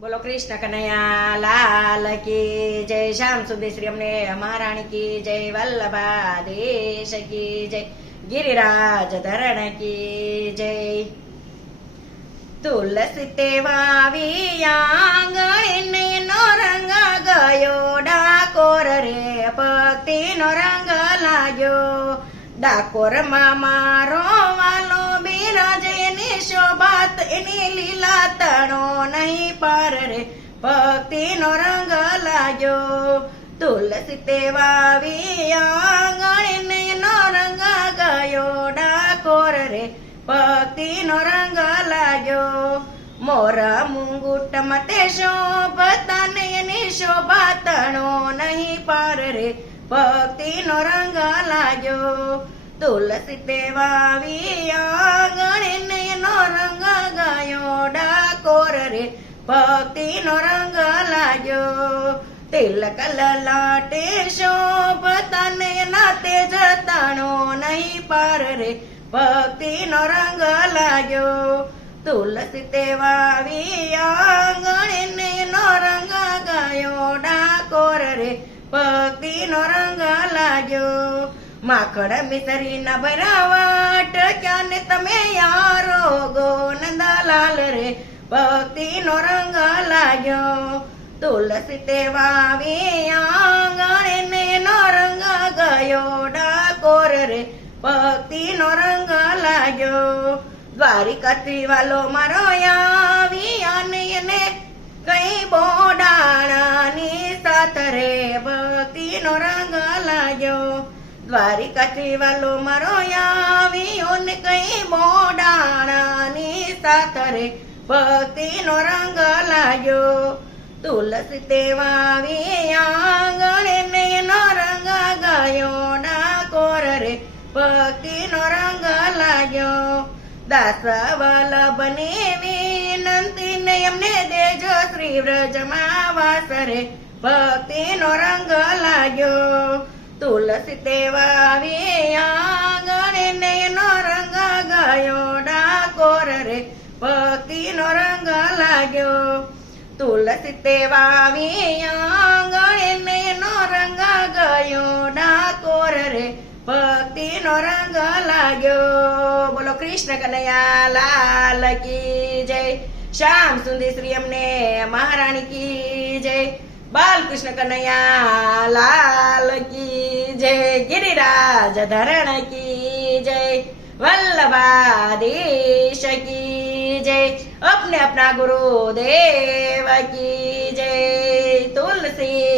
બોલો કૃષ્ણ કનૈયા લાલ કી જય શ્યામ સુંદર શ્રી અમને મહારાણી કી જય વલ્લભા દેશ કી જય ગિરિરાજ ધરણ કી જય તુલસી તે વાવી આંગણે નો રંગ ગયો ડાકોર રે પતિ નો રંગ લાગ્યો ડાકોરમાં મારો વાલો બિરાજે ની શોભાત એની લીલા તણો નહીં પાર રે ભક્તિ નો રંગ લાગ્યો. તુલસી તે વાવી આંગણે નો રંગ ગયો. ડાકોર રે ભક્તિ નો રંગ લાગ્યો. મોરા મુંગુટ મતે શોભતા એની શોભા તણો નહીં પાર રે ભક્તિ નો રંગ લાગ્યો. તુલસી તે વાવી આંગણે નો રંગ ગયો. ડાકોર રે ભક્તિ નો રંગ લાગ્યો. તિલક લલાટે શોભ તને નાતે જતાણો નહીં પાર રે. ભક્તિ નો રંગ લાગ્યો. તુલસી તે વાવી આંગણીને નો રંગ ગાયો. ડાકોર રે ભક્તિ નો રંગ લાગ્યો. માખડ મિસરી ના ભરાવાટ ક્યાં તમે યારો? ગો નંદલાલ રે ભક્તિ નો રંગ લાગ્યો. તુલસી તે વાવી નો રંગ ગયો. ડાકોર રે ભક્તિ નો રંગ લાગ્યો. દ્વારિકાથી વાલો મારો આવી અને એને કઈ બોડાણાની સાથ રે ભક્તિ નો રંગ લાગ્યો. દ્વારિકાથી વાલો મારો આવ્યો ને કઈ બોડાણાની સાથ રે ભક્તિ નો રંગ લાગ્યો. તુલસી તે આંગણે ને નો રંગ ગયો. ડાકોર રે ભક્તિ નો રંગ લાગ્યો. દાસ વલ્લભને વિનંતી ને એમને દેજો શ્રી વ્રજમાં વાસ રે ભક્તિ નો રંગ લાગ્યો. તુલસી તે આંગણે ને નો રંગ ગયો. ડાકોર રે લાગ્યો તુલસી તે વાવી આંગણે ને નો રંગ ગયો ડાકોર રે ભક્તિ નો રંગ લાગ્યો બોલો કૃષ્ણ કનૈયા લાલ કી જય શ્યામ સુંદર શ્રી અમને મહારાણી કી જય બાલકૃષ્ણ કનૈયા લાલ કી જય ગિરિરાજ ધરણ કી જય વલ્લભાધીશ કી જય अपने अपना गुरुदेव की जय तुलसी